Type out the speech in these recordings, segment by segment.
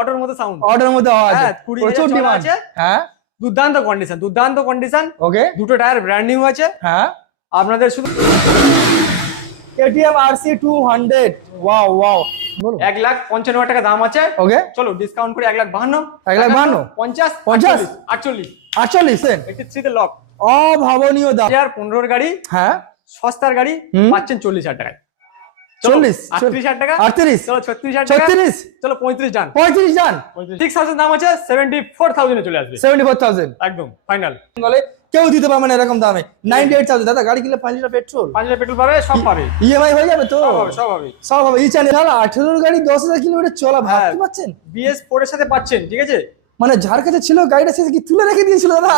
অটোর মতো সাউন্ড আওয়াজ। হ্যাঁ, প্রচুর ডিমান্ড হ্যাঁ? দুর্দান্ত কন্ডিশন দুর্দান্ত কন্ডিশন ওকে দুটো টায়ার ব্র্যান্ড নিউ আছে। হ্যাঁ। আপনাদের শুধু কেটিএম আরসি 200 ওয়াও ওয়াও বলো এক লাখ পঞ্চান্ন হাজার টাকা দাম আছে। ওকে চলো ডিসকাউন্ট করে লাখ বাহান্ন। এক লাখ বাহান্ন? পঞ্চাশ পঞ্চাশ? আটচল্লিশ 48 সেন একটি থ্রিতে লক অভাবনীয় দাম। গাড়ি হ্যাঁ। সস্তার গাড়ি। পাচ্ছেন চল্লিশ হাজার টাকায়। চল্লিশ আটত্রিশ হাজার টাকা। 38 চলো ছত্রিশ হাজার টাকা। 36 চলো পঁয়ত্রিশ যান। 35 জান সিক্স থাউজেন্ড দাম আছে সেভেন্টি ফোর থাউজেন্ডে চলে আসবে। 74000 একদম ফাইনাল বলে কেউ দিতে পারবে না এরকম দামে। 98000 দাদা গাড়ি কিনলে 5 লিটার পেট্রোল পাঁচ হাজার পেট্রোল পাবে সব পাবে। ইএমআই হয়ে যাবে তো? সব হবে সব হবে। সব হবে। এই চ্যানেল 18 গাড়ি 10000 কিলোমিটার চলা ভাবতে হ্যাঁ। পারছেন? বিএস ফোর এর সাথে পাচ্ছেন ঠিক আছে? মানে যার কাছে ছিল গাড়িটা সে কি তুলে রেখে দিয়েছিল দাদা?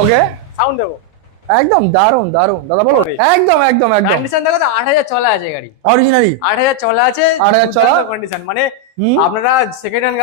ওকে সাউন্ড দেবো। একদম দারুণ দারুণ দাদা বলো। একদম একদম একদম। কন্ডিশন দেখো তো আট হাজার চলা আছে গাড়ি। অরিজিনালি আট হাজার চলা আছে 8,000 চলা? কন্ডিশন মানে আপনারা second hand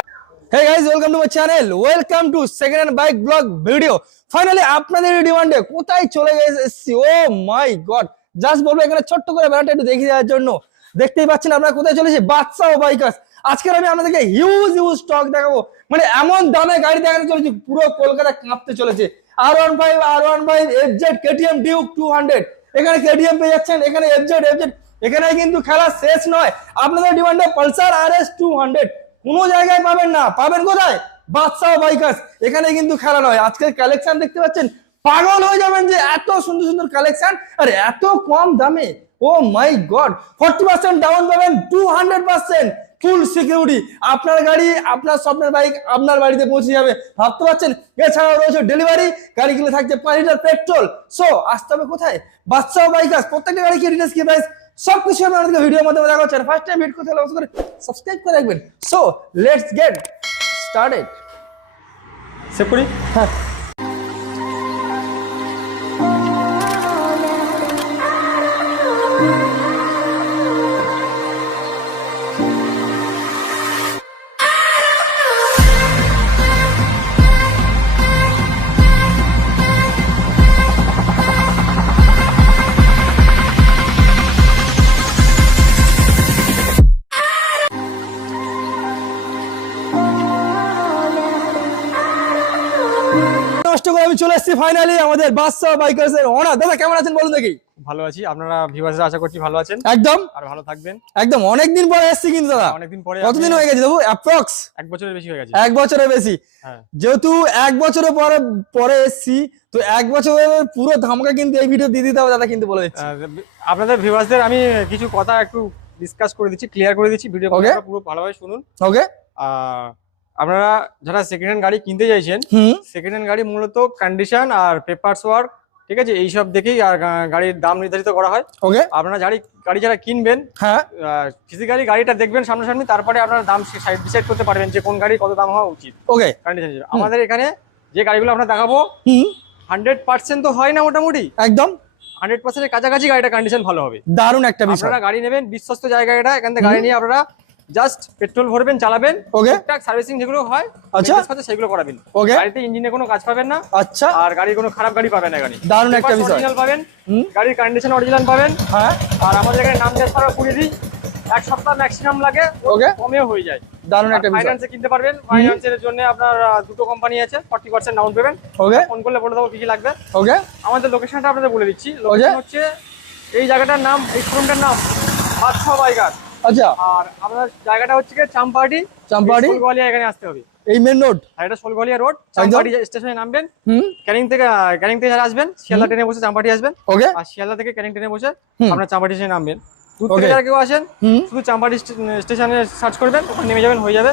hey guys welcome to my channel welcome to second hand bike blog video finally আপনাদের ডিমান্ডে কোথায় চলে গেছে ও মাই গড জাস্ট বলব এখানে ছোট্ট করে ব্যাপারটা একটু দেখিয়ে দেওয়ার জন্য। দেখতেই পাচ্ছেন আপনারা কোথায় চলেছি? বাচ্চা ও বাইকার্স আজকের আমি আপনাদেরকে হিউজ হিউজ স্টক দেখাবো। মানে এমন দামে গাড়ি দেখাতে চলেছি পুরো কলকাতা কাঁপতে চলেছে। R one five R one five F Z KTM Duke two hundred এখানে কেটিএম পেয়ে যাচ্ছেন, এখানে এফ জেড এফ জেড এখানে কিন্তু খেলা শেষ নয়। আপনাদের ডিমান্ডে Pulsar R S two hundred কোনো জায়গায় পাবেন না। পাবেন কোথায়? বাদশাহ বাইকার্স এখানে কিন্তু খেলা নয়। আজকের কালেকশন দেখতে পাচ্ছেন, পাগল হয়ে যাবেন যে এত সুন্দর সুন্দর কালেকশন আর, এত কম দামে? ও my god forty percent down পাবেন two hundred percent full security আপনার গাড়ি আপনার স্বপ্নের বাইক আপনার বাড়িতে পৌঁছে যাবে। ভাবতে পারছেন? এছাড়াও রয়েছে ডেলিভারি গাড়ি কিনে থাকছে পাঁচ লিটার পেট্রোল সো আসতে হবে কোথায়? বাচ্চা বাইকার্স প্রত্যেকটা গাড়ি কি ডিটেলস কি প্রাইস সব কিছু আমি আপনাদেরকে ভিডিওর মাধ্যমে দেখা হচ্ছে ফার্স্ট টাইম ভিডিও করতে হলে অবশ্যই করে সাবস্ক্রাইব করে রাখবেন। So let's get started save করি হ্যাঁ। চলে এসেছি ফাইনালি আমাদের বাদশাহ বাইকার্স এর ওনার দাদা কেমন আছেন বলুন দেখি? ভালো আছি। আপনারা ভিউয়ার্সরা আশা করছি ভালো আছেন। একদম। আর ভালো থাকবেন। একদম অনেকদিন পরে এসেছি কিন্তু দাদা। অনেকদিন পরে কতদিন হয়ে গেছে দেবো অ্যাপ্রক্স এক বছরের বেশি হয়ে গেছে। এক বছরের বেশি। হ্যাঁ। যেহেতু এক বছরের পরে পরে এসেছি তো এক বছরের পুরো ধামাকা কিন্তু এই ভিডিও দিয়ে দিতে হবে দাদা কিন্তু বলে দিচ্ছি। আপনাদের ভিউয়ার্সদের আমি কিছু কথা একটু ডিসকাস করে দিচ্ছি ক্লিয়ার করে দিচ্ছি। ভিডিও. পুরো ভালোভাবে শুনুন। ওকে আহ, আপনারা যারা সেকেন্ড হ্যান্ড গাড়ি কিনতে চাইছেন সেকেন্ড হ্যান্ড গাড়ি মূলত কন্ডিশন আর পেপারস ওয়ার্ক ঠিক আছে? এইসব দেখেই আর গাড়ির দাম নির্ধারিত করা হয়। ওকে আপনারা গাড়ি গাড়ি যারা কিনবেন হ্যাঁ। ফিজিক্যালি গাড়িটা দেখবেন সামনাসামনি তারপরে আপনারা দাম ডিসাইড করতে পারবেন যে কোন গাড়ি কত দাম হওয়া উচিত। ওকে কন্ডিশন আমাদের এখানে যে গাড়িগুলো আমরা দেখাবো হুম। হান্ড্রেড পার্সেন্ট তো হয় না মোটামুটি। একদম। হান্ড্রেড পার্সেন্টের কাছাকাছি গাড়িটা কন্ডিশন ভালো হবে। দারুণ একটা বিষয়। আপনারা গাড়ি নেবেন বিশ্বস্ত জায়গা এটা এখান থেকে গাড়ি নিয়ে আপনারা জাস্ট পেট্রোল ভরবেন চালাবেন ওকে টুকটাক সার্ভিসিং যেগুলো হয় আচ্ছা। খরচা সেগুলো করাবেন। ওকে গাড়িতে ইঞ্জিনে কোনো কাজ পাবেন না আচ্ছা। আর গাড়ি কোনো খারাপ গাড়ি পাবেন না গাড়ি। দারুণ একটা বিষয়। অরিজিনাল পাবেন গাড়ির কন্ডিশন অরিজিনাল পাবেন হ্যাঁ। আর আমাদের এখানে নাম ট্রান্সফার করে দিই। এক সপ্তাহ ম্যাক্সিমাম লাগে ওকে কমেও হয়ে যায়। দারুণ একটা বিষয়। ফাইন্যান্সে কিনতে পারবেন। ফাইন্যান্সের জন্য আপনার দুটো কোম্পানি আছে forty percent down payment okay phone করলে বলে দেবো কি কি লাগবে। ওকে আমাদের লোকেশনটা আপনাদের বলে দিচ্ছি। লোকেশন হচ্ছে এই জায়গাটার নাম এই শোরুমটার নাম বাদশাহ বাইকার আচ্ছা। আর আপনার জায়গাটা হচ্ছে গিয়ে চাম্পাহাটি। চাম্পাহাটি? সোলগলিয়া এখানে আসতে হবে। এই মেন রোড আর এটা সোলগলিয়া রোড চাম্পাহাটি স্টেশনে নামবেন হুম। ক্যানিং থেকে ক্যানিং থেকে আসবেন শিয়ালদা ট্রেনে বসে চাম্পাহাটি আসবেন। ওকে। আর শিয়ালদা থেকে ক্যানিং ট্রেনে বসে। আপনার চাম্পাহাটি স্টেশনে নামবেন। দূর থেকে যারা কেউ আসেন শুধু চাম্পাহাটি স্টেশনে সার্চ করবেন ওখানে নেমে যাবেন হয়ে যাবে.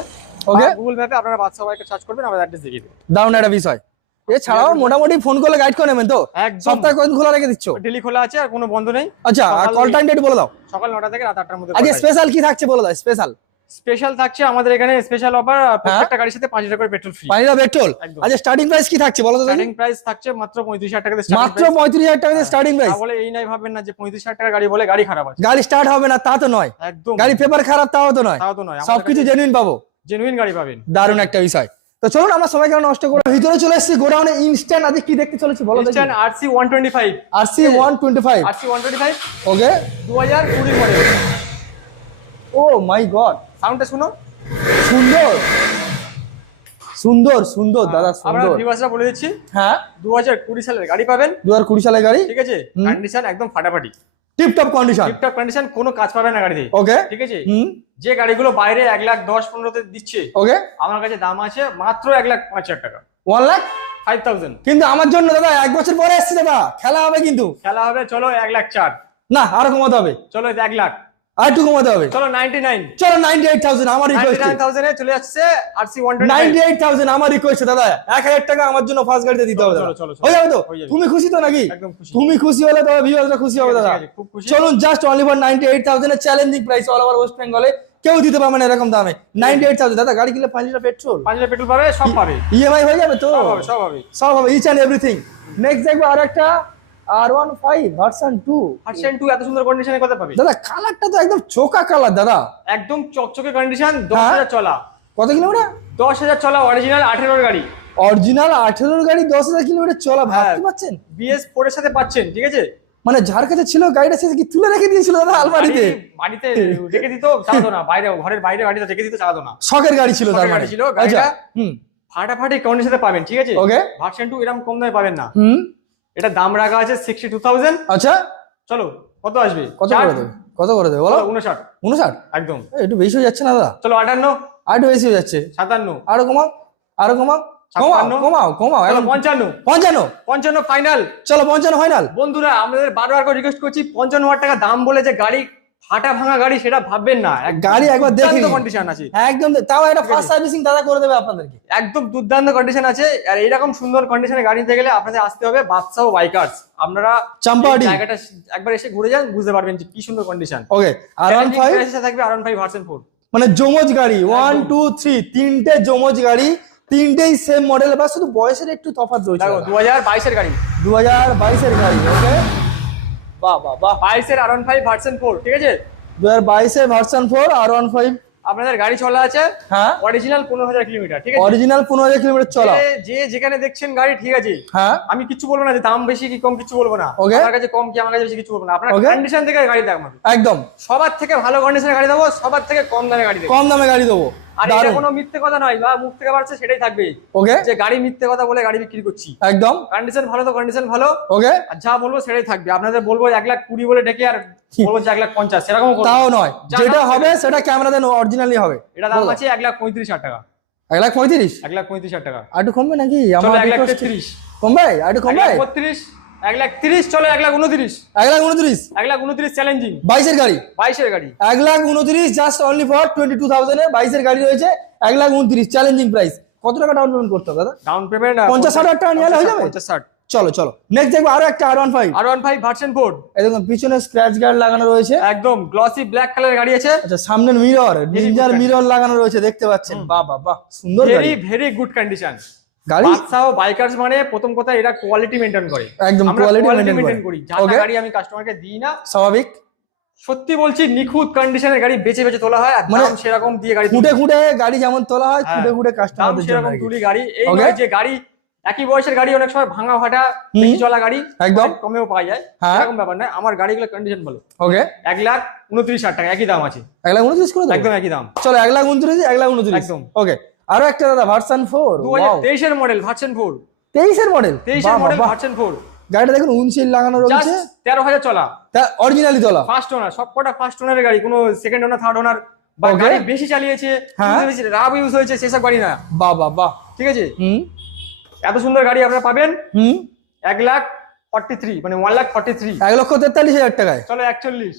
গুগল ম্যাপে আপনারা বাদশাহ সার্চ করবেন আমার অ্যাড্রেস দেখিয়ে দেবে। দারুণ একটা বিষয়। এছাড়াও মোটামুটি ফোন করলে গাইড করে নেবেন তো? সপ্তাহে কদিন খোলা রেখে দিচ্ছ? ডেলি খোলা আছে আর কোনো বন্ধ নেই। আচ্ছা আর কল টাইমটা একটু বলে দাও। সকাল নটা থেকে রাত আটটার মধ্যে আজকে স্পেশাল কি থাকছে বলে দাও স্পেশাল স্পেশাল থাকছে আমাদের এখানে স্পেশাল অফার প্রত্যেকটা গাড়ির সাথে পাঁচ লিটার করে পেট্রোল ফ্রি পানিরা পেট্রোল আচ্ছা স্টার্টিং প্রাইস কি থাকছে বলো তো স্টার্টিং প্রাইস থাকছে মাত্র পঁয়ত্রিশ হাজার টাকা দিয়ে মাত্র পঁয়ত্রিশ হাজার টাকা স্টার্টিং প্রাইস বলে এই নাই ভাবেন না যে পঁয়ত্রিশ হাজার টাকা গাড়ি বলে গাড়ি খারাপ আছে। গাড়ি স্টার্ট হবে না তা তো নয়। একদম। গাড়ি পেপার খারাপ তাও তো নয়। তাও তো নয়। সবকিছু জেনুইন পাবো। জেনুইন গাড়ি পাবেন। দারুণ একটা বিষয়। তো চলুন আমরা সবাই কেন নষ্ট করে ভিতরে চলে এসেছি গোডাউনে ইনস্ট্যান্ট আজকে কি দেখতে চলেছি? বলো instant RC one twenty five RC one twenty five RC one twenty five okay দু হাজার কুড়ি মডেল ও মাই গড সাউন্ডটা শুনো। সুন্দর। সুন্দর সুন্দর দাদা আমরা ভিউয়ার্সরা বলে দিচ্ছি হ্যাঁ। দু হাজার কুড়ি সালের গাড়ি পাবেন। দু হাজার কুড়ি সালের গাড়ি? ঠিক আছে? কন্ডিশন একদম ফাটাফাটি। Tip top condition tiptop condition কোনো কাজ পাবে না গাড়িতে। ওকে ঠিক আছে? হুম। যে গাড়িগুলো বাইরে এক লাখ দশ পনেরোতে দিচ্ছে ওকে? আমার কাছে দাম আছে মাত্র এক লাখ পাঁচ হাজার টাকা। ওয়ান লাখ ফাইভ থাউজেন্ড কিন্তু আমার জন্য দাদা এক বছর পরে এসছে দাদা খেলা হবে কিন্তু। খেলা হবে চলো এক লাখ চার। না আরও কমাতে হবে। চলো এক লাখ। আর একটু কমাতে হবে। চলো নাইনটি নাইন চলো নাইনটি এইট থাউজেন্ড আমার রিকোয়েস্ট থাউজেন্ডে চলে যাচ্ছে আর see one ninety eight thousand আমার রিকোয়েস্ট দাদা। এক হাজার টাকা আমার জন্য ফার্স্ট গাড়িতে দিতে হবে চলো। হয়ে যাবে তো? তুমি খুশি তো নাকি? একদম খুশি। তুমি খুশি হলে তবে ভিউয়ার্সরা খুশি হবে দাদা। চলুন just only for ninety eight thousand challenging price all over west বেঙ্গলে কেউ দিতে পারবে না এরকম দামে। নাইনটি এইট থাউজেন্ড দাদা গাড়ি কিনলে পাঁচ লিটার পেট্রোল পাঁচ হাজার পেট্রোল পাবে সব পাবে। ইএমআই হয়ে যাবে তো? সব হবে সব হবে। ইচ অ্যান্ড এভরিথিং নেক্সট দেখব আর একটা R one five version two version two এত সুন্দর কন্ডিশনে কথা পাবে দাদা কালারটা তো একদম চোকা কালার দাদা। একদম চকচকে কন্ডিশন দশ হ্যাঁ? হাজার চলা। কত কিলোমিটার? দশ হাজার চলা অরিজিনাল আঠেরোর গাড়ি। অরিজিনাল আঠেরোর গাড়ি দশ হাজার কিলোমিটার চলা হ্যাঁ। ভাবতে পারছেন বিএস ফোর এর সাথে পাচ্ছেন ঠিক আছে? মানে যার কাছে ছিল গাড়িটা সে কি তুলে রেখে দিয়েছিল দাদা আলমারিতে? বাড়িতে রেখে দিত চালাতো না বাইরে ঘরের বাইরে গাড়িতে রেখে দিত চালাতো না। শখের গাড়ি ছিল তার মানে। ছিল, আচ্ছা গাড়িটা- হুম। ফাটাফাটি কন্ডিশনে পাবেন ঠিক আছে? ওকে ভার্সন টু এরকম কম দামে পাবেন না। হুম। এটা দাম রাখা আছে সিক্সটি টু থাউজেন্ড আচ্ছা। চলো কত আসবে? কত করে দেবে? কত করে দেবে বলো? উনষাট উনষাট একদম। এ, একটু বেশি হয়ে যাচ্ছে না দাদা? চলো আটান্ন। আর একটু বেশি হয়ে যাচ্ছে। সাতান্ন। আরও কমাও আরও কমাও। কমাও কমাও পঞ্চান্ন। পঞ্চান্ন। পঞ্চান্ন ফাইনাল চলো পঞ্চান্ন ফাইনাল বন্ধুরা আমাদের বারবার করে রিকোয়েস্ট করছি পঞ্চান্ন হাজার টাকা দাম বলে যে গাড়ি ফাটা ভাঙা গাড়ি সেটা ভাববেন না। গাড়ি একবার দেখে কন্ডিশন আছে। একদম তাও একটা ফার্স্ট সার্ভিসিং দাদা করে দেবে আপনাদেরকে। একদম দুর্দান্ত কন্ডিশন আছে। আর এইরকম সুন্দর কন্ডিশনে গাড়ি নিতে গেলে আপনাদের আসতে হবে বাদশাহ বাইকার্স আপনারা চাম্পাহাটি। জায়গাটা একবার এসে ঘুরে যান বুঝতে পারবেন যে কি সুন্দর condition okay R one five থাকবে আর ফাইভ ভার্সন ফোর মানে জমজ গাড়ি ওয়ান টু থ্রি তিনটে জমজ গাড়ি তিনটেই সেম মডেল বা শুধু বয়সের একটু তফাৎ রয়েছে দেখো দু হাজার বাইশের গাড়ি। দু হাজার বাইশের গাড়ি ওকে বাহ বাহ বাহ। বাইশের আর ফাইভ ভার্সন ফোর ঠিক আছে? দু হাজার বাইশের version four R one five আপনাদের গাড়ি চলা আছে? হ্যাঁ। অরিজিনাল পনেরো হাজার কিলোমিটার ঠিক আছে? অরিজিনাল পনেরো হাজার কিলোমিটার চলা। যে- যেখানে দেখছেন গাড়ি ঠিক আছে? হ্যাঁ। আমি কিছু বলব না যে দাম বেশি কি কম কিছু বলব না। Okay. আমার কাছে কম কি আমার কাছে বেশি কিছু বলব না। আপনার কন্ডিশন থেকে গাড়ি দেখাবো একদম। সবার থেকে ভালো কন্ডিশনের গাড়ি দেবো সবার থেকে কম দামে গাড়ি দেবো। কম দামে গাড়ি দেবো। আর এটা কোনো মিথ্যে কথা নয় বা মুখ থেকে বাড়ছে সেটাই থাকবে। ওকে। যে গাড়ি মিথ্যে কথা বলে গাড়ি বিক্রি করছি। একদম। কন্ডিশন ভালো তো কন্ডিশন ভালো। ওকে। আর যা বলব সেটাই থাকবে। আপনাদের বলব এক লাখ কুড়ি বলে ডেকে আর বলব যে এক লাখ পঞ্চাশ সেরকম তাও নয়। যেটা হবে। সেটা ক্যামেরাতে অরিজিনালি হবে। এটা দাম আছে এক লাখ পঁয়ত্রিশ হাজার টাকা। এক লাখ পঁয়ত্রিশ? এক লাখ পঁয়ত্রিশ হাজার টাকা। আর একটু কমবে নাকি? আমার এক লাখ তেত্রিশ। কমবে? একটু কমবে? বত্রিশ। এক লাখ তিরিশ চলো এক লাখ উনত্রিশ। এক লাখ উনত্রিশ। এক লাখ উনত্রিশ চ্যালেঞ্জিং বাইশের গাড়ি। বাইশের গাড়ি। এক লাখ উনত্রিশ just only for twenty two বাইশের গাড়ি রয়েছে এক লাখ উনত্রিশ চ্যালেঞ্জিং প্রাইস কত টাকা ডাউন পেমেন্ট করতে হবে দাদা? ডাউন পেমেন্ট পঞ্চাশ ষাট হাজার টাকা নিয়ে হয়ে যাবে? পঞ্চাশ ষাট। চলো চলো। নেক্সট দেখব আরও একটা R one five R one five version four পিছনে স্ক্র্যাচ গার্ড লাগানো রয়েছে। একদম গ্লসি ব্ল্যাক কালারের গাড়ি আছে। আচ্ছা সামনের মিরর মিরর লাগানো রয়েছে দেখতে পাচ্ছেন। বাহ বাহ বাহ সুন্দর ভেরি ভেরি গুড কন্ডিশন গাড়ি? বাদশাহ বাইকার্স মানে প্রথম কথা এরা কোয়ালিটি মেনটেন করে। একদম কোয়ালিটি কোয়ালিটি মেনটেন মেনটেন করি। যা গাড়ি আমি কাস্টমারকে দিই না স্বাভাবিক। সত্যি বলছি নিখুঁত কন্ডিশনের গাড়ি বেঁচে বেঁচে তোলা হয় আর মানে দাম সেরকম দিয়ে গাড়ি খুঁটে খুঁটে গাড়ি যেমন তোলা হয় হ্যাঁ। খুঁটে খুঁটে কাস্টমারদের জন্য সেরকম তুলি গাড়ি। এই নয় যে গাড়ি একই বয়সের গাড়ি অনেক সময় ভাঙা ফাটা বেশি চলা গাড়ি একদম। কমেও পাওয়া যায়। হ্যাঁ। এরকম ব্যাপার নয় আমার গাড়িগুলো কন্ডিশন ভালো ওকে এক লাখ উনত্রিশ হাজার টাকা একই দাম আছে। এক লাখ উনত্রিশ একদম একই দাম। চলো এক লাখ উনত্রিশ এক লাখ উনত্রিশ। একদম। ওকে আরও একটা দাদা ভার্সন ফোর দু হাজার তেইশের মডেল ভার্সন ফোর তেইশের মডেল তেইশের মডেল ভার্সন ফোর গাড়িটা দেখুন উইন্ডশিল্ড লাগানো রয়েছে। তেরো হাজার চলা। অরিজিনালি তোলা। ফার্স্ট ওনার সব কটা ফার্স্ট ওনারের গাড়ি কোনো সেকেন্ড ওনার থার্ড ওনার বা গাড়ি বেশি চালিয়েছে হ্যাঁ। রাব ইউজ হয়েছে সেসব গাড়ি না। বাহ বাহ বাহ। ঠিক আছে? হুম। এত সুন্দর গাড়ি আপনারা পাবেন। হুম। এক লাখ ফর্টি থ্রি মানে ওয়ান লাখ ফর্টি থ্রি এক লক্ষ তেতাল্লিশ হাজার টাকায়। চলো একচল্লিশ।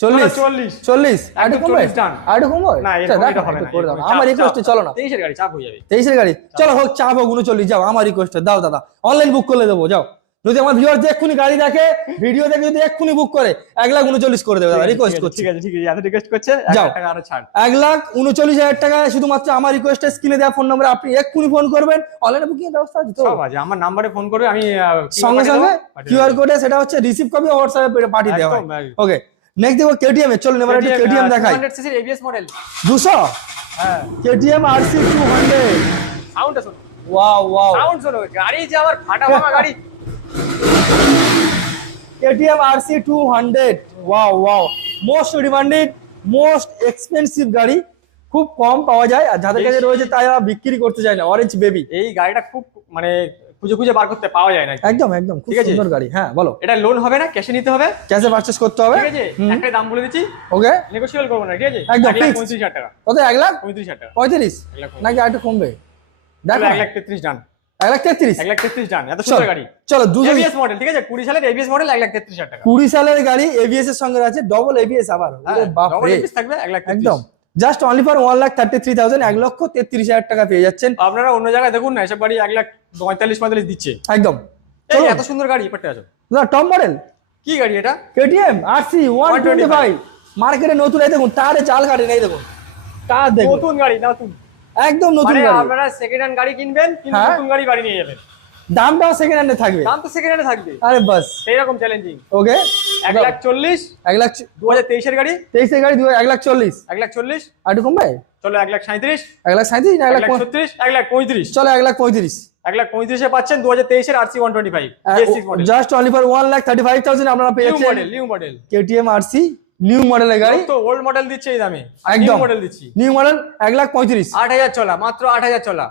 চল্লিশ। চল্লিশ। চল্লিশ? আর কমবে? 40 done। আর একটু কমবে? না এরকম দেখো, এটা হবে না করে দাও এরকম না। আমার রিকোয়েস্টে চলো না। তেইশের গাড়ি চাপ হয়ে যাবে। তেইশের গাড়ি? চলো হোক চাপ হোক উনচল্লিশ যাও। আমার রিকোয়েস্টে দাও দাদা। অনলাইন বুক করলে দেবো যাও। যদি আমার এক্ষুনি গাড়ি দেখে ভিডিও দেখে যদি এক্ষুনি বুক করে এক লাখ উনচল্লিশ করে দেবে দাদা। রিকোয়েস্ট ঠিক করছি। ঠিক আছে ঠিক আছে। এত রিকোয়েস্ট করছে যাও। টাকা এক লাখ উনচল্লিশ হাজার টাকায় শুধুমাত্র আমার রিকোয়েস্টে স্ক্রিনে দেওয়া ফোন নম্বরে আপনি এক্ষুনি ফোন করবেন। অনলাইনে বুকিং এর ব্যবস্থা আছে তো? সব আছে। আমার নাম্বারে ফোন করবে আমি সঙ্গে সঙ্গে কিউআর কোডে সেটা হচ্ছে রিসিভ কপি হোয়াটসঅ্যাপে পাঠিয়ে দেওয়া। ওকে নেক্সট দেখব কেটিএম এ চলুন এবার একটু কেটিএম দেখাই। 200 cc ABS মডেল দুশো? হ্যাঁ। কেটিএম আরসি টু হান্ড্রেড সাউন্ডটা শোনো ওয়াও ওয়াও সাউন্ড শোনো গাড়ি যে আমার ফাটা ভাঙা গাড়ি। KTM RC 200 wow wow most demanded most expensive গাড়ি। খুব কম পাওয়া যায়। আর যাদের কাছে রয়েছে তারা বিক্রি করতে চায় না। অরেঞ্জ বেবি এই গাড়িটা খুব মানে খুঁজে খুঁজে বার করতে পাওয়া যায় না একদম একদম খুব। সুন্দর গাড়ি। হ্যাঁ বলো। এটা লোন হবে না? ক্যাশে নিতে হবে? ক্যাশে পারচেস করতে হবে? ঠিক আছে? হুম। একটাই দাম বলে দিচ্ছি। ওকে নেগোসিয়েবল করব না ঠিক আছে? একদম এক লাখ fixed। পঁয়ত্রিশ হাজার টাকা। কত এক লাখ? পঁয়ত্রিশ হাজার টাকা। পঁয়ত্রিশ? এক লাখ পঁয়ত্রিশ। নাকি আর একটু কমবে? দেখো। এক লাখ তেত্রিশ ডান। এক লাখ তেত্রিশ? এক লাখ তেত্রিশ ডান এত সুন্দর গাড়ি। চলো দুজন এবিএস মডেল ঠিক আছে? কুড়ি সালের এবিএস মডেল এক লাখ তেত্রিশ হাজার টাকা। কুড়ি সালের গাড়ি এবিএস এর সঙ্গে আছে ডবল এবিএস আবার। ওরে বাপ ডবল রে এবিএস থাকবে এক লাখ একদম। Just only for one lakh thirty three thousand এক লক্ষ তেত্রিশ হাজার টাকা পেয়ে যাচ্ছেন। আপনারা অন্য জায়গায় দেখুন না এসব গাড়ি এক লাখ পঁয়তাল্লিশ পঁয়তাল্লিশ দিচ্ছে। একদম। এই এত সুন্দর গাড়ি এপারটা আছো টপ মডেল। কি গাড়ি এটা? KTM RC one twenty five মার্কেটে নতুন এই দেখুন টারে চাল কাটে নেই দেখুন। টার দেখুন। নতুন গাড়ি নতুন। একদম নতুন মানে গাড়ি। আপনারা সেকেন্ড হ্যান্ড গাড়ি কিনবেন কিন্তু হ্যাঁ। নতুন গাড়ি বাড়ি নিয়ে যাবেন। দামটাও সেকেন্ড হ্যান্ডে থাকবে দাম তো সেকেন্ড হ্যান্ডে থাকবে আরে বাস সেই রকম চ্যালেঞ্জিং ওকে এক লাখ চল্লিশ এক লাখ দু হাজার তেইশের গাড়ি তেইশের গাড়ি এক লাখ চল্লিশ এক লাখ চল্লিশ আর একটু কমবে চলো এক লাখ সাঁত্রিশ এক লাখ সাঁত্রিশ এক লাখ ছত্রিশ এক লাখ পঁয়ত্রিশ চলো এক লাখ পঁয়ত্রিশ এক লাখ পঁয়ত্রিশে পাচ্ছেন দু হাজার তেইশের RC one twenty five just only for one lakh thirty five thousand আপনারা পেয়ে new model new model KTM RC new মডেলের গাড়ি। তো ওল্ড মডেল দিচ্ছে এই দামে। একদম। মডেল দিচ্ছি। নিউ মডেল এক লাখ পঁয়ত্রিশ। আট হাজার চলা মাত্র আট হাজার চলা।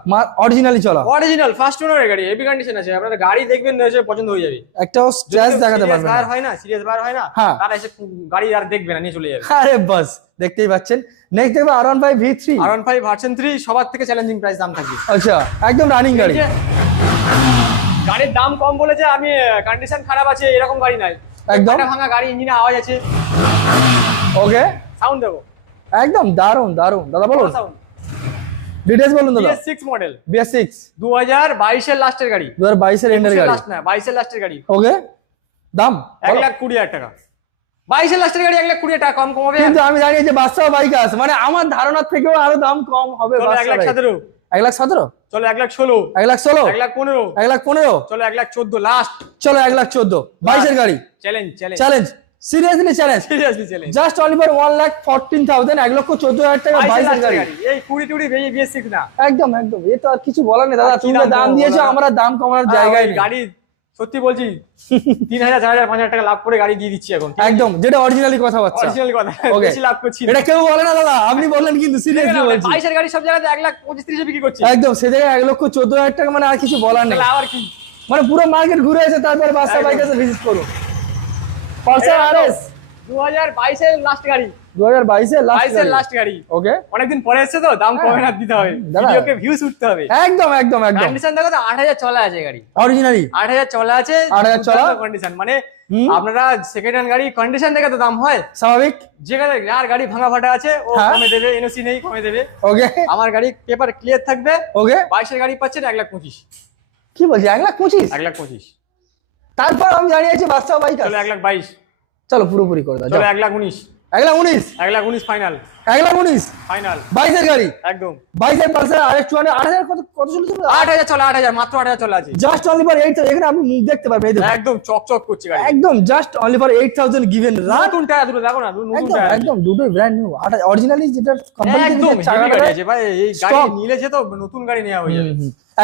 অরিজিনালি চলা। অরিজিনাল ফার্স্ট ওনারের গাড়ি হেভি কন্ডিশন আছে। আপনারা গাড়ি দেখবেন এসে পছন্দ হয়ে যাবে। একটাও স্ক্র্যাচ দেখাতে পারবেন বার হয় না সিরিয়াস বার হয় না হ্যাঁ। তারা এসে গাড়ি আর দেখবে না নিয়ে চলে যাবে। আরে বাস দেখতেই পাচ্ছেন। নেক্সট দেখব R one five V three R one five version three সবার থেকে চ্যালেঞ্জিং প্রাইস দাম থাকবে। আচ্ছা একদম রানিং গাড়ি। গাড়ির দাম কম বলেছে আমি কন্ডিশন খারাপ আছে এরকম গাড়ি নাই। একদম? ভাঙা গাড়ি আওয়াজ আছে। ওকে সাউন্ড দেবো। একদম দারুণ দারুণ দাদা বলুন। ডিটেইলস বলুন দাদা। বিএস6 মডেল বিএস6 2022 এর লাস্টের গাড়ি। 2022 এর এন্ডের গাড়ি। লাস্ট না 22 এর লাস্টের গাড়ি। ওকে দাম? 1 লাখ 20 হাজার টাকা। 22 এর লাস্টের গাড়ি 1 লাখ 20 টাকা কম কম হবে কিন্তু আমি জানি যে বাচ্চা বাইক আছে। মানে আমার ধারণা থেকেও আরও দাম কম হবে বাচ্চা 1 লাখ 17 এক লাখ সতেরো? চলো এক লাখ ষোলো। এক লাখ ষোলো? এক লাখ পনেরো। এক লাখ পনেরো? চলো এক লাখ চোদ্দ লাস্ট চলো এক লাখ চোদ্দ। বাইশের গাড়ি। Challenge challenge seriously challenge seriously challenge just only for one lakh fourteen thousand এক লক্ষ চোদ্দ হাজার টাকা বাইশের বাইশের লাস্টের গাড়ি। গাড়ি। এই কুড়ি টুড়ি ভেঙে সিক্স না একদম একদম। এ তো আর কিছু বলার নেই দাদা। তুমি দাম দিয়েছ আমরা দাম কমানোর জায়গায় নেই। গাড়ি সত্যি বলছি তিন হাজার চার হাজার পাঁচ হাজার টাকা লাভ করে গাড়ি দিয়ে দিচ্ছি এখন। একদম যেটা অরিজিনালি কথা অরিজিনাল কথা বেশি লাভ করছি এটা কেউ বলে না দাদা আপনি বললেন কিন্তু সিরিয়াসলি বলছি। বাইশের গাড়ি সব জায়গাতে এক লাখ পঁচিশ ত্রিশে বিক্রি করছে। একদম সে জায়গায় এক লক্ষ চোদ্দ হাজার টাকা মানে আর কিছু বলার নেই। আবার কি? মানে পুরো মার্কেট ঘুরে এসে তারপরে একদম। বাইক এসে ভিজিট করুন পালসার আর এস। দু হাজার বাইশের লাস্ট গাড়ি। লাস্ট গাড়ি। ওকে অনেকদিন পরে এসছে তো দাম হ্যাঁ। কমে না দিতে হবে। ভিডিওকে ভিউজ উঠতে হবে। একদম একদম একদম। কন্ডিশন দেখো তো চলা আছে গাড়ি। অরিজিনালি আট হাজার চলা আছে 8,000 চলা? কন্ডিশন মানে আপনারা সেকেন্ড হ্যান্ড গাড়ি কন্ডিশন দেখে তো দাম হয়। স্বাভাবিক। যেখানে যার গাড়ি ভাঙা ফাটা আছে ও হ্যাঁ। কমে দেবে এনওসি নেই কমে দেবে। ওকে আমার গাড়ি পেপার ক্লিয়ার থাকবে। ওকে বাইশের গাড়ি পাচ্ছেন এক লাখ পঁচিশ। কি বলছি এক লাখ পঁচিশ? এক লাখ পঁচিশ। তারপর আমি জানিয়েছি বাস্তব বাইক চলো এক লাখ বাইশ। চলো পুরোপুরি করে দাও চলো। এক লাখ উনিশ। এক লাখ উনিশ। এক লাখ উনিশ ফাইনাল এক লাখ উনিশ। ফাইনাল বাইশের গাড়ি। একদম। বাইশের পালসার আর একটু আট হাজার কত কত চলেছে আট হাজার চলো আট হাজার মাত্র আট হাজার চলে আছে। জাস্ট অনলি ফর এইট এখানে আপনি মুখ দেখতে পারবেন একদম চকচক করছে গাড়ি। একদম just only for eight thousand given নতুন টায়ার দুটো দেখো না নতুন একদম টায়ার একদম দুটোই ব্র্যান্ড নিউ অরিজিনালি যেটা কোম্পানি থেকে heavy গাড়ি আছে ভাই এই গাড়ি তো নতুন গাড়ি নেওয়া হয়ে যাবে।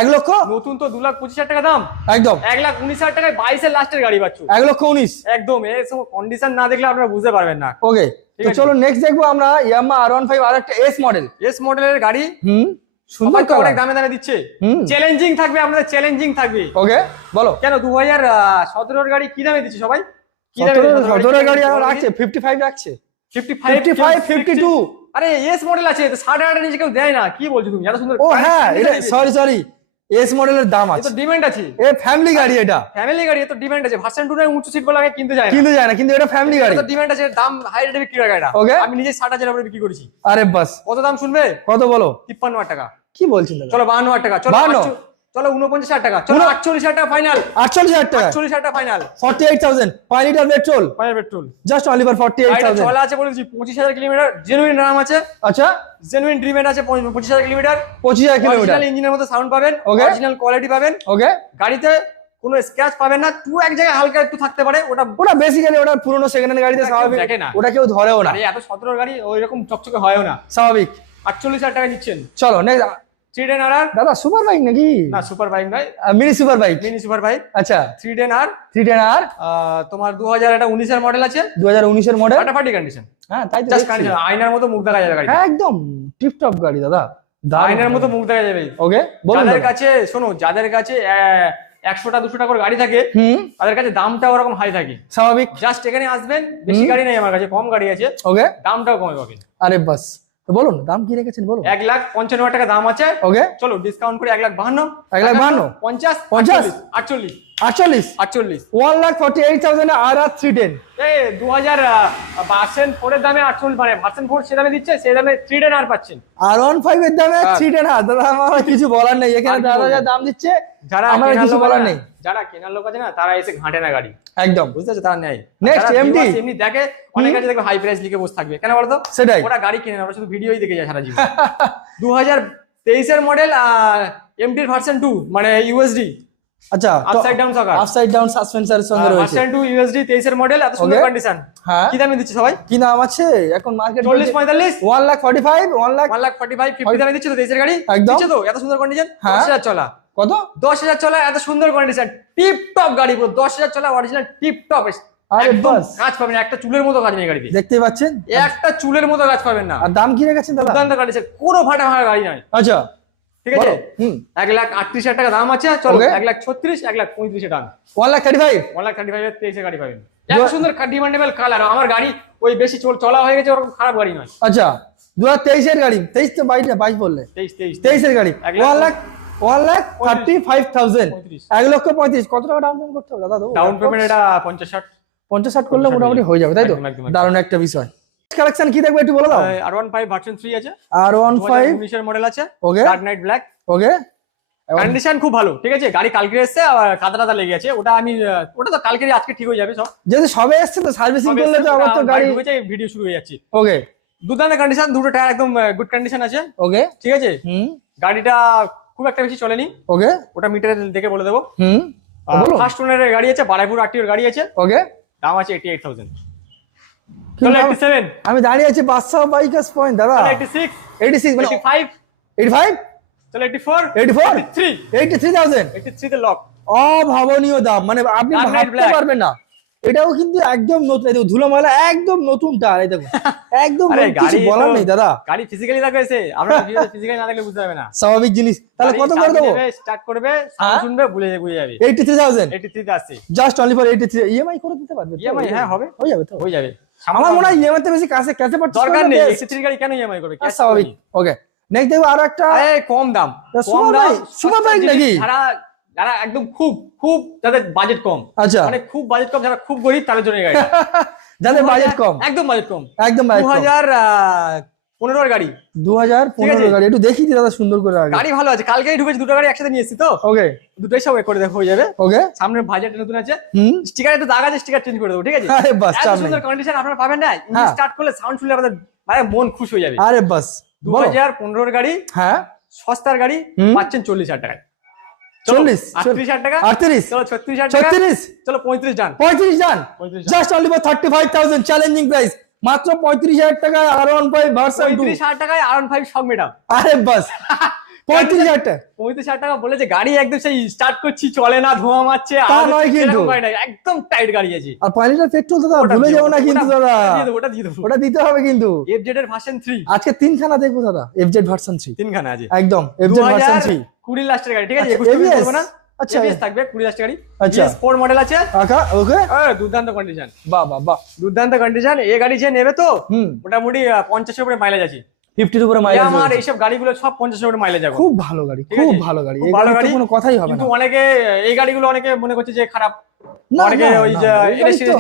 এক লক্ষ? নতুন তো দু লাখ পঁচিশ হাজার টাকা দাম। একদম। এক লাখ উনিশ হাজার টাকায় বাইশের লাস্টের গাড়ি পাচ্ছ। এক লক্ষ উনিশ। একদম এর কন্ডিশন না দেখলে আপনারা বুঝতে পারবেন না। ওকে তো চলো নেক্সট দেখব আমরা ইয়ামা আর ওয়ান ফাইভ আর একটা এস মডেল এস মডেলের গাড়ি। হুম সুন্দর তো অনেক দামে দামে দিচ্ছে। চ্যালেঞ্জিং থাকবে আপনাদের চ্যালেঞ্জিং থাকবে। ওকে বলো। কেন দু হাজার সতেরোর গাড়ি কি দামে দিচ্ছে সবাই? কি দামে সতেরো সতেরো গাড়ি রাখছে ফিফটি ফাইভ রাখছে। Fifty five five fifty two আরে এস মডেল আছে সাড়ে আটের নিচে কেউ দেয় না কি বলছো তুমি? এত সুন্দর ও হ্যাঁ সরি সরি এস মডেলের দাম আছে তো ডিমান্ড আছে। এ ফ্যামিলি গাড়ি এটা। ফ্যামিলি গাড়ি তো ডিমান্ড আছে। ভার্সন টু উঁচু সিট বলা কিনতে যায় না। কিন্তু যায় না কিন্তু এটা ফ্যামিলি গাড়ি তো ডিমান্ড আছে দাম হাই রেটে বিক্রি হয় এটা ওকে আমি নিজে ষাট হাজার উপরে বিক্রি করেছি। আরে বাস। কত দাম শুনবে? কত বলো? তিপ্পান্ন হাজার টাকা। কি বলছিস চলো বাহান্ন হাজার টাকা। চলো 52 আটচল্লিশ- চলো উনপঞ্চাশ হাজার টাকা চলো আটচল্লিশ হাজার টাকা ফাইনাল আটচল্লিশ হাজার টাকা। আটচল্লিশ হাজার টাকা ফাইনাল ফর্টি এইট থাউজেন্ড পাঁচ litre petrol final petrol just only for forty eight thousand চলা আছে বলেছি পঁচিশ হাজার কিলোমিটার জেনুইন নাম আছে। আচ্ছা। জেনুইন ড্রিমেন আছে পঁচিশ হাজার কিলোমিটার পঁচিশ হাজার কিলোমিটার ইঞ্জিনের মধ্যে সাউন্ড পাবেন. অরিজিনাল কোয়ালিটি পাবেন। ওকে গাড়িতে কোনো স্ক্র্যাচ পাবেন না টু এক জায়গায় হালকা একটু থাকতে পারে ওটা ওটা বেসিক্যালি ওটা পুরোনো সেকেন্ড হ্যান্ড গাড়িতে স্বাভাবিক। ওটা কেউ ধরেও না। এত সতেরোর গাড়ি ওই রকম চকচকে হয়ও না। স্বাভাবিক। আটচল্লিশ হাজার টাকা দিচ্ছেন চলো নেক্সট থ্রি ডেন আর? দাদা সুপার বাইক নাকি? না সুপার বাইক নয়। Mini super bike mini super bike আচ্ছা। Three then R? Three R? তোমার দু হাজার একটা উনিশের মডেল আছে। দু হাজার উনিশের মডেল ফাটাফাটি কন্ডিশন হ্যাঁ তাই তো জাস্ট কন্ডিশন আয়নার মতো মুখ দেখা যাবে গাড়ি হ্যাঁ একদম। টিপটপ গাড়ি দাদা। আয়নার মতো মুখ দেখা যাবে। ওকে বলুন যাদের কাছে শোনো যাদের কাছে একশোটা দুশোটা করে গাড়ি থাকে হুম। তাদের কাছে দামটা ওরকম হাই থাকে। স্বাভাবিক। জাস্ট এখানে আসবেন বেশি গাড়ি নেই আমার কাছে কম গাড়ি আছে। ওকে দামটাও কমে পাবেন আরে বাস। তো বলুন দাম কি রেখেছেন বলুন। এক লাখ পঞ্চান্ন টাকা দাম আছে। ওকে চলো ডিসকাউন্ট করে এক লাখ বাহান্ন। এক লাখ বাহান্ন? পঞ্চাশ পঞ্চাশ? আটচল্লিশ। আটচল্লিশ। আটচল্লিশ। One lakh forty eight thousand R R three ten এই দু হাজার ভার্সেন ফোরের দামে আটচল্লিশ মানে ভার্সেন ফোর সে দামে দিচ্ছে সেই দামে থ্রি ডেন আর পাচ্ছেন। আর ওয়ান ফাইভ এর দামে হ্যাঁ। থ্রি টেন আর দাদা আমার কিছু বলার নেই এখানে দাদা যা দাম দিচ্ছে যারা আমার কেনার কিছু লোক বলার আছে না, নেই। যারা কেনার লোক আছে না তারা এসে ঘাটে না গাড়ি। একদম। বুঝতে পারছ? তারা নেয় Next, যারা এমনি দেখে অনেক আছে দেখবে হাই প্রাইস লিখে বসে থাকবে। কেন বলতো? সেটাই। ওরা গাড়ি কিনে না ওরা শুধু ভিডিওই দেখে যায় সারা জীবন। দু হাজার তেইশের মডেল এমটির ভার্সন টু মানে ইউএসডি আচ্ছা upside down shocker upside down সাসপেন্সারের সঙ্গে রয়েছে। ভার্সন টু ইউএসডি তেইশের মডেল এত সুন্দর কন্ডিশন হ্যাঁ। কি দামে দিচ্ছে সবাই? কি নাম আছে? এখন মার্কেট চল্লিশ পঁয়তাল্লিশ। ওয়ান লাখ লাখ দামে দিচ্ছে তো গাড়ি। একদম। দিচ্ছে তো? এত সুন্দর কন্ডিশন হ্যাঁ। চলা। কত? দশ হাজার চলা এত সুন্দর কন্ডিশন টিপ টপ গাড়ি পুরো। দশ হাজার চলা অরিজিনাল টিপ টপ আরে একদম বাস। কাজ পাবেন একটা চুলের মতো কাজ নেই গাড়িতে। দেখতেই পাচ্ছেন? একটা চুলের মতো কাজ পাবেন না। আর দাম কি রেখেছেন দাদা? দুর্দান্ত গাড়ি আছে কোনো ফাটা ফাটা গাড়ি নয়। আচ্ছা। ঠিক আছে। এক লাখ আটত্রিশ হাজার টাকা দাম আছে চলো এক লাখ ছত্রিশ এক লাখ পঁয়ত্রিশে দাম one lakh thirty five one lakh thirty five তেইশে গাড়ি পাবেন। এত সুন্দর ডিমান্ডেবল কালার আমার গাড়ি ওই বেশি চল চলা হয়ে গেছে ওরকম খারাপ গাড়ি নয়। আচ্ছা দু হাজার তেইশের গাড়ি। তেইশ তো বাইশ না বাইশ বললে। তেইশ তেইশ তেইশের গাড়ি। One lakh one lakh thirty five thousand এক লক্ষ পঁয়ত্রিশ। কত টাকা ডাউন পেমেন্ট করতে হবে? দাদা ডাউন পেমেন্ট এটা পঞ্চাশ ষাট। পঞ্চাশ ষাট করলে মোটামুটি হয়ে যাবে তাই তো। দারুণ একটা বিষয়। কালেকশন কি দেখবে একটু বলে দাও? R one five version three আছে। আর ওয়ান ফাইভ উনিশের মডেল আছে। Okay dark knight black okay condition খুব ভালো ঠিক আছে? গাড়ি কালকে এসছে আর কাদা টাদা লেগে আছে। ওটা আমি ওটা তো কালকে আজকে ঠিক হয়ে যাবে সব। যেহেতু সবে এসছে তো সার্ভিসিং করলে তো আবার তো গাড়ি হয়ে যায় ভিডিও শুরু হয়ে যাচ্ছে। ওকে দুর্দান্ত কন্ডিশন দুটো টায়ার একদম গুড কন্ডিশন আছে। ওকে ঠিক আছে? হুম। গাড়িটা খুব একটা বেশি চলেনি। ওকে ওটা মিটারে দেখে বলে দেবো। হুম। ফার্স্ট ওনারের গাড়ি আছে বারাইপুর আরটিওর গাড়ি আছে। ওকে দাম আছে এইটি এইট থাউজেন্ড কি চলো নাম? এইটি সেভেন আমি দাঁড়িয়ে আছি বাদশাহ বাইকার্স পয়েন্ট দাদা। এইটি সিক্স মানে ফাইভ এইটি ফাইভ অভাবনীয় দাম মানে আপনি ভাবতে পারবেন না। এটাও কিন্তু একদম নতুন এই একদম নতুন টার এই দেখো। একদম কিছু বলার নেই দাদা। গাড়ি ফিজিক্যালি দেখবে এসে আপনারা ফিজিক্যালি না দেখলে বুঝতে পারবে না। স্বাভাবিক জিনিস। তাহলে কত করে দেবো? স্টার্ট করবে হ্যাঁ? শুনবে বুঝে যাবে just only for three EMI করে দিতে পারবে ইএমআই হ্যাঁ হবে। হয়ে যাবে তো? হয়ে যাবে। আমার মনে হয় ইএমআই তে বেশি কাছে কাছে পাচ্ছে দরকার নেই এইটি গাড়ি কেন ইএমআই করবে? স্বাভাবিক ওকে নেক্সট দেখো আরও একটা এ কম দাম কম দাম। bike জিনিস নাকি? যারা যারা একদম খুব খুব যাদের বাজেট কম আচ্ছা। মানে খুব বাজেট কম যারা খুব গরিব তাদের জন্য গাড়ি যাদের বাজেট কম। একদম বাজেট কম। একদম বাজেট কম। হাজার পনেরোর গাড়ি। দু হাজার পনেরো গাড়ি। একটু দেখি দাদা সুন্দর করে আগে। গাড়ি ভালো আছে। কালকেই ঢুকেছে দুটো গাড়ি একসাথে নিয়ে এসেছি তো। ওকে দুটোই সব করে দেখো হয়ে যাবে। ওকে সামনে বাজেট নতুন আছে। স্টিকার একটু দাগ আছে স্টিকার চেঞ্জ করে দেবো ঠিক আছে? আরে বাস সুন্দর কন্ডিশন আপনারা পাবেন না। হ্যাঁ। স্টার্ট করলে সাউন্ড শুনলে আমাদের মানে মন খুশ হয়ে যাবে। আরে বাস দু হাজার পনেরোর গাড়ি হ্যাঁ। সস্তার গাড়ি পাচ্ছেন চল্লিশ হাজার টাকায়। চল্লিশ আটত্রিশ হাজার টাকা। আটত্রিশ। চলো ছত্রিশ হাজার টাকা। ছত্রিশ। চলো পঁয়ত্রিশ ডান। পঁয়ত্রিশ পঁয়ত্রিশ just only for thirty five thousand challenging price মাত্র পঁয়ত্রিশ হাজার টাকায় আর ওয়ান ফাইভ ভার্সন পঁয়ত্রিশ হাজার টাকায় আর ওয়ান ফাইভ সব মেটাম আরে বাস পঁয়ত্রিশ হাজার টাকা। পঁয়ত্রিশ হাজার টাকা বলে যে গাড়ি একদম সেই স্টার্ট করছি চলে না ধোঁয়া মারছে তা নয় কিন্তু। একদম টাইট গাড়ি আছে। আর পাঁচ লিটার পেট্রোল দাদা ভুলে যাব না কিন্তু দাদা। ওটা দিয়ে দেবো, ওটা দিতে হবে কিন্তু। এফজেড এর ভার্সন থ্রি আজকে তিনখানা দেখব দাদা এফজেড ভার্সন থ্রি তিনখানা আছে। একদম এফজেড ভার্সন থ্রি কুড়ি লাস্টের গাড়ি ঠিক আছে আচ্ছা, একুশ না? আচ্ছা। এবিএস থাকবে গাড়ি। আচ্ছা। আচ্ছা ফোর মডেল আছে। আকা ওকে। দুর্দান্ত কন্ডিশন বাহ বাহ বাহ। দুর্দান্ত কন্ডিশন এ গাড়ি যে নেবে তো মোটামুটি আহ, পঞ্চাশের উপরে মাইলেজ আছে। উপরে আমার মাইলেজ এইসব গাড়িগুলো সব পঞ্চাশের উপরে মাইলেজ যাবে খুব ভালো গাড়ি ঠিক খুব আছে? ভালো গাড়ি। এই ভালো গাড়ি, কোনো কথাই হবে কিন্তু অনেকে এই গাড়িগুলো অনেকে মনে করছে যে খারাপ। অনেকে ওই যে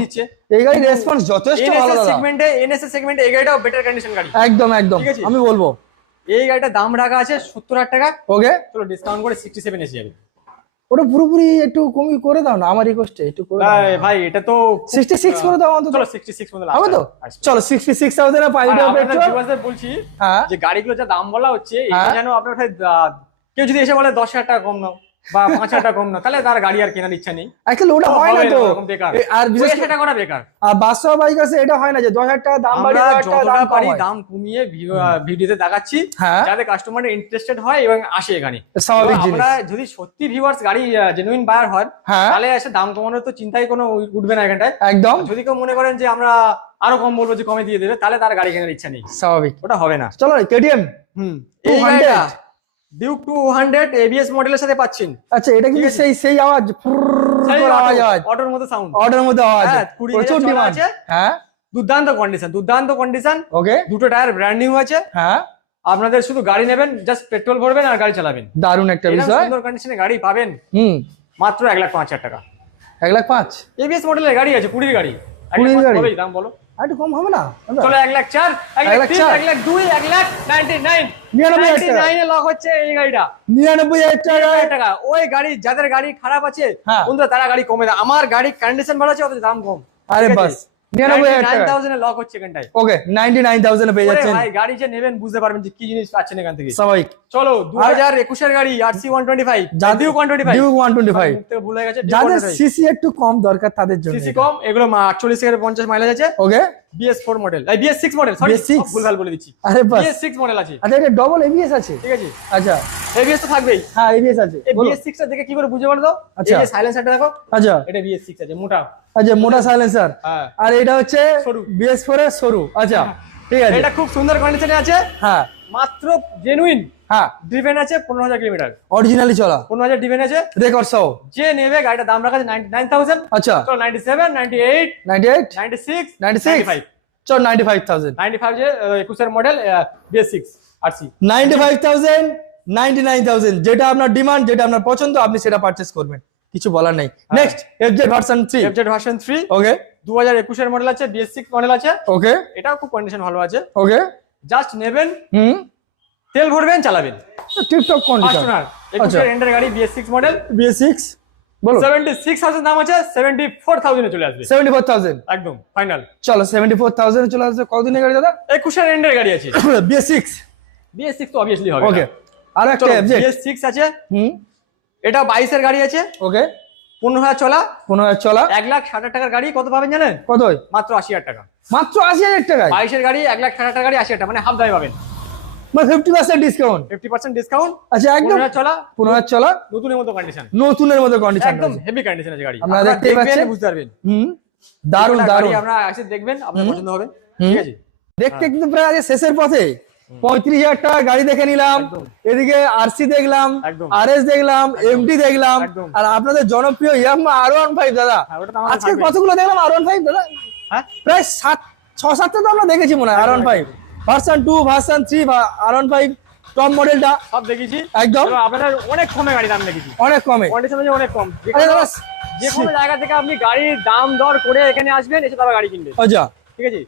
দিচ্ছে। এই গাড়ির রেসপন্স যথেষ্ট ভালো এনএসএস দাদা। সেগমেন্টে এনএসএস সেগমেন্টে এই গাড়িটাও বেটার কন্ডিশন গাড়ি। একদম একদম। আমি বলব। এই গাড়িটার দাম রাখা আছে সত্তর হাজার টাকা। ওকে। চলো ডিসকাউন্ট করে সিক্সটি সেভেন এসে যাবে। ওটা পুরোপুরি একটু কমি করে দাও না আমার রিকোয়েস্টে একটু করে দাও ভাই, এটা তো সিক্সটি সিক্স করে দাও অন্তত। চলো সিক্সটি সিক্স মধ্যে হবে তো? চলো সিক্সটি সিক্স থাউজেন্ড পাঁচ একটু। পেট্রোল বলছি হ্যাঁ। যে গাড়িগুলো যা দাম বলা হচ্ছে এটা হ্যাঁ। যেন আপনার ভাই, কেউ যদি এসে বলে দশ হাজার টাকা কম নাও। বা পাঁচ হাজার টাকা কম না তাহলে তার গাড়ি আর কেনার ইচ্ছা নেই। অ্যাকচুয়ালি ওটা হয় না তো। আর বিশেষ সেটা করা বেকার। আর বাদশাহ বাইক আছে এটা হয় না যে দশ হাজার টাকা দাম বাড়িয়ে যতটা দাম পারি দাম কমিয়ে ভিডিওতে দেখাচ্ছি হ্যাঁ। যাতে কাস্টমার ইন্টারেস্টেড হয় এবং আসে এখানে। স্বাভাবিক জিনিস। আমরা যদি সত্যি ভিউয়ার্স গাড়ি জেনুইন বায়ার হয় হ্যাঁ। তাহলে এসে দাম কমানোর তো চিন্তাই কোনো উঠবে না এখানটায়। একদম। যদি কেউ মনে করেন যে আমরা আরও কম বলব যে কমে দিয়ে দেবে তাহলে তার গাড়ি কেনার ইচ্ছা নেই। স্বাভাবিক। ওটা হবে না। চলো কেটিএম হুম। এই গাড়িটা ডিউক টু হান্ড্রেড এবিএস মডেলের সাথে পাচ্ছেন। আচ্ছা এটা কিন্তু সেই সেই আওয়াজ আওয়াজ আওয়াজ। অটোর সাউন্ড মধ্যে আওয়াজ। হ্যাঁ, প্রচুর ডিমান্ড হ্যাঁ? দুর্দান্ত কন্ডিশন দুর্দান্ত কন্ডিশন ওকে দুটো টায়ার ব্র্যান্ড নিউ আছে। হ্যাঁ। আপনাদের শুধু গাড়ি নেবেন জাস্ট পেট্রোল ভরবেন আর গাড়ি চালাবেন। দারুণ একটা বিষয়। সুন্দর কন্ডিশনে গাড়ি পাবেন। হুম। মাত্র এক লাখ পাঁচ হাজার টাকা। এক লাখ পাঁচ। এবিএস মডেলের গাড়ি আছে কুড়ির গাড়ি। কুড়ির গাড়ি? দাম বলো। একটু কম হবে না? চলো এক লাখ চার এক লাখ তিন। এক লাখ দুই এক লাখ নাইনটি নাইন নিরানব্বই নাইনে লক হচ্ছে এই গাড়িটা। নিরানব্বই হাজার টাকা। ওই গাড়ি যাদের গাড়ি খারাপ আছে হ্যাঁ। বন্ধুরা তারা গাড়ি কমে দেয় আমার গাড়ি কন্ডিশন ভালো আছে ওদের দাম কম। আরে বাস। ওকে পেয়ে যাচ্ছেন। ভাই গাড়ি যে নেবেন বুঝতে পারবেন যে কি জিনিস পাচ্ছেন এখান থেকে। স্বাভাবিক। চলো দু হাজার একুশের গাড়ি আরসি ওয়ান টোয়েন্টি ফাইভ যাদের one twenty five one twenty five ভুলে গেছে যাদের সিসি একটু কম দরকার তাদের জন্য সিসি কম এগুলো আটচল্লিশ থেকে পঞ্চাশ মাইলেজ আছে। Okay BS four model BS six model sorry BS6 ভুলভাল বলে দিচ্ছি আরে বাস বিএস সিক্স মডেল আছে আচ্ছা এটা ডবল এবিএস আছে ঠিক আছে আচ্ছা এবিএস তো থাকবেই হ্যাঁ এবিএস আছে এই সিক্স দেখে কি করে বুঝে পারতো আচ্ছা। এই সাইলেন্সারটা দেখো আচ্ছা এটা বিএস সিক্স আছে মোটা আচ্ছা মোটা সাইলেন্সার হ্যাঁ আর এটা হচ্ছে। বিএস ফোর এর সরু আচ্ছা ঠিক আছে এটা খুব সুন্দর কন্ডিশনে আছে হ্যাঁ মাত্র জেনুইন হ্যাঁ। আছে পনেরো হাজার কিলোমিটার। অরিজিনালি চলা। পনেরো হাজার ড্রিভেন আছে। রেকর্ড সহ। যে নেবে গাড়িটার দাম রাখা আছে নাইনটি নাইন থাউজেন্ড আচ্ছা। চলো ninety seven ninety eight ninety eight ninety six ninety six five চল ninety five thousand ninety five যে একুশের model BS six RC ninety five thousand ninety nine thousand যেটা আপনার ডিমান্ড যেটা আপনার পছন্দ আপনি সেটা পারচেস করবেন। কিছু বলার নেই। Next FZ version three FZ version three okay দু হাজার একুশের মডেল আছে বিএস সিক্স মডেল আছে। ওকে এটাও খুব কন্ডিশন ভালো আছে। ওকে জাস্ট নেবেন। হুম। তেল ভরবেন চালাবেন। টিপটপ কন্ডিশন একুশের এন্ডার গাড়ি BS six model BS six বলো। সেভেন্টি সিক্স থাউজেন্ড দাম আছে সেভেন্টি ফোর থাউজেন্ডে চলে আসবে। সেভেন্টি ফোর থাউজেন্ড একদম ফাইনাল চলো সেভেন্টি ফোর থাউজেন্ড চলে আসছে কতদিনের গাড়ি দাদা? একুশের এন্ডার গাড়ি আছে। বিএস সিক্স বিএস সিক্স তো অবভিয়াসলি হবে ওকে আর একটা এফজেড বিএস সিক্স আছে। হুম। এটা বাইশের গাড়ি আছে। ওকে পনেরো হাজার চলা। পনেরো হাজার চলা। এক লাখ ষাট হাজার টাকার গাড়ি কত পাবেন জানেন? কত মাত্র আশি হাজার টাকা। মাত্র আশি হাজার টাকায়? বাইশের গাড়ি এক লাখ ষাট হাজার টাকার গাড়ি আশি হাজার টাকা মানে হাফ দামে পাবেন। মানে ডিসকাউন্ট ফিফটি পার্সেন্ট ডিসকাউন্ট আচ্ছা একদম চলা নতুনের মতো কন্ডিশন নতুনের মতো কন্ডিশন একদম হেভি কন্ডিশন আছে গাড়ি। আপনারা আপনারা পাচ্ছেন। বুঝতে পারবেন। হুম দারুণ দারুণ আপনারা এসে দেখবেন আপনার পছন্দ হবে। ঠিক আছে? দেখতে কিন্তু প্রায় শেষের পথে। পঁয়ত্রিশ হাজার টাকা গাড়ি দেখে নিলাম। এদিকে আরসি দেখলাম আর এস দেখলাম এমটি দেখলাম। আর আপনাদের জনপ্রিয় ইয়ামা আর ওয়ান ফাইভ দাদা। হ্যাঁ, আজকে কতগুলো দেখলাম আর ওয়ান ফাইভ দাদা? হ্যাঁ? প্রায় সাত ছ সাতটা তো আমরা দেখেছি মনে হয় R one five version two version three R one five top মডেলটা সব দেখেছি। একদম। এবং আপনাদের অনেক কমে গাড়ি দাম দেখেছি। অনেক কমে। অনেক কম। যে কোনো- জায়গা থেকে আপনি গাড়ির দাম দর করে এখানে আসবেন এসে তারপর গাড়ি কিনবেন। আচ্ছা। ঠিক আছে?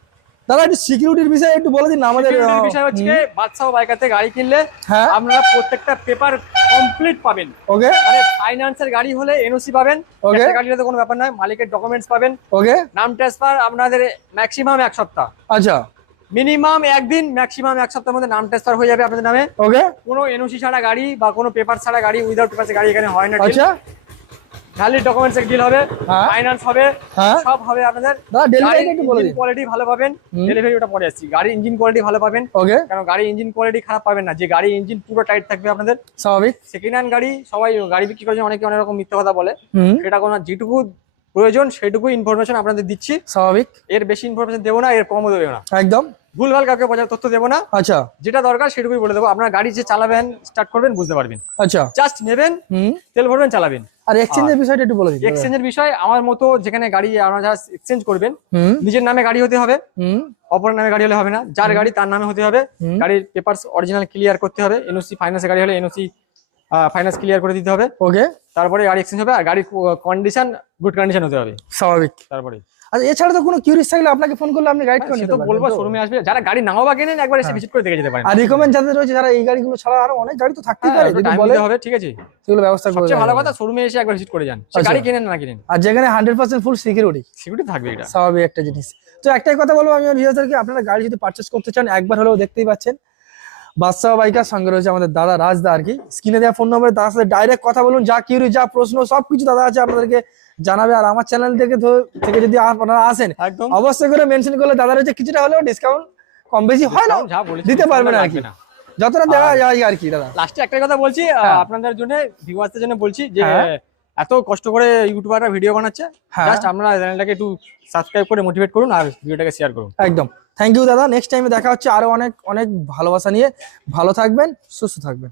দাদা একটু সিকিউরিটির বিষয়ে একটু বলে দিন আমাদের বিষয় হচ্ছে বাদশাহ বাইকাতে গাড়ি কিনলে হ্যাঁ। আপনারা প্রত্যেকটা পেপার কমপ্লিট পাবেন। ওকে মানে ফাইন্যান্সের গাড়ি হলে এনওসি পাবেন। Okay. একটা গাড়ি হলে তো কোনো ব্যাপার নয় মালিকের ডকুমেন্টস পাবেন। ওকে নাম ট্রান্সফার আপনাদের ম্যাক্সিমাম এক সপ্তাহ। আচ্ছা। মিনিমাম একদিন ম্যাক্সিমাম এক সপ্তাহের মধ্যে নাম ট্রান্সফার হয়ে যাবে আপনাদের নামে। ওকে কোনো এনওসি ছাড়া গাড়ি বা কোনো পেপার ছাড়া গাড়ি উইদাউট পেপার গাড়ি এখানে হয় না আচ্ছা। ভ্যালিড ডকুমেন্টস ডিল হবে। ফাইন্যান্স হবে হ্যাঁ। সব হবে আপনাদের। দাদা ডেলিভারি একটু বলে দিন। কোয়ালিটি ভালো পাবেন। ডেলিভারি ওটা পরে আসছি। গাড়ি ইঞ্জিন কোয়ালিটি ভালো পাবেন। ওকে কারণ গাড়ি ইঞ্জিন কোয়ালিটি খারাপ পাবেন না। যে গাড়ির ইঞ্জিন পুরো টাইট থাকবে আপনাদের। স্বাভাবিক। সেকেন্ড হ্যান্ড গাড়ি সবাই গাড়ি বিক্রি করেছে অনেকে অনেক রকম মিথ্যা কথা বলে। সেটা কোনো যেটুকু প্রয়োজন সেটুকু ইনফরমেশন আপনাদের দিচ্ছি। স্বাভাবিক। এর বেশি ইনফরমেশন দেবো না এর কমও দেবো না। একদম। ভুলভাল কাউকে বোঝার তথ্য দেবো না। আচ্ছা। যেটা দরকার সেটুকুই বলে দেবো। আপনার গাড়ি যে চালাবেন স্টার্ট করবেন বুঝতে পারবেন। আচ্ছা। জাস্ট নেবেন তেল ভরবেন চালাবেন। আর এক্সচেঞ্জের বিষয়টা একটু বলে দিন। এক্সচেঞ্জের বিষয় আমার মতো যেখানে গাড়ি আপনারা যারা এক্সচেঞ্জ করবেন নিজের নামে গাড়ি হতে হবে। অপর নামে গাড়ি হলে হবে না। যার গাড়ি তার নামে হতে হবে। গাড়ির পেপারস অরিজিনাল ক্লিয়ার করতে হবে। এনওসি গাড়ি হলে এনওসি ফাইন্যান্স ক্লিয়ার করে দিতে হবে। ওকে তারপরে গাড়ি এক্সচেঞ্জ হবে আর গাড়ির কন্ডিশন গুড কন্ডিশন হতে হবে। স্বাভাবিক। তারপরে। আর এছাড়া তো কোনো কিউরিয়াস থাকলে আপনাকে ফোন করলে আপনি গাইড করে নিতে তো বলব? শোরুমে আসবে। যারা গাড়ি নাও বা কেনেন একবার এসে। ভিজিট করে দেখে যেতে পারেন। আর রিকমেন্ড যাদের রয়েছে যারা এই গাড়িগুলো ছাড়া আরও অনেক গাড়ি তো থাকতেই হ্যাঁ, পারে যদি বলে। হবে ঠিক আছে। সেগুলো ব্যবস্থা করে সবচেয়ে ভালো কথা। শোরুমে এসে একবার ভিজিট করে যান। আচ্ছা। গাড়ি কেনেন না কিনেন। আর যেখানে hundred percent full security security থাকবে এটা। স্বাভাবিক একটা জিনিস। তো একটাই কথা বলব আমি ভিউয়ারদেরকে আপনারা গাড়ি যদি পারচেস করতে চান একবার হলেও দেখতেই পাচ্ছেন। বাদশাহ বাইকার সঙ্গে রয়েছে আমাদের দাদা রাজদা আর কি স্ক্রিনে দেওয়া ফোন নম্বরে তার সাথে ডাইরেক্ট কথা বলুন যা কিউরি যা প্রশ্ন সবকিছু দাদা আছে আপনাদেরকে জানাবে আর আমার চ্যানেল থেকে থেকে যদি আপনারা আসেন একদম অবশ্যই করে মেনশন করলে দাদার হচ্ছে কিছুটা হলেও ডিসকাউন্ট কম বেশি হয় না দিতে পারবেন আর কি না। যতটা দেওয়া যায় আর কি দাদা লাস্টে একটা কথা বলছি হ্যাঁ। আপনাদের জন্য ভিউয়ার্সদের জন্য বলছি যে হ্যাঁ। এত কষ্ট করে ইউটিউবাররা ভিডিও বানাচ্ছে হ্যাঁ। জাস্ট আপনারা চ্যানেলটাকে একটু সাবস্ক্রাইব করে মোটিভেট করুন আর ভিডিওটাকে শেয়ার করুন একদম থ্যাংক ইউ দাদা। নেক্সট টাইমে দেখা হচ্ছে আরও অনেক অনেক ভালোবাসা নিয়ে। ভালো থাকবেন, সুস্থ থাকবেন।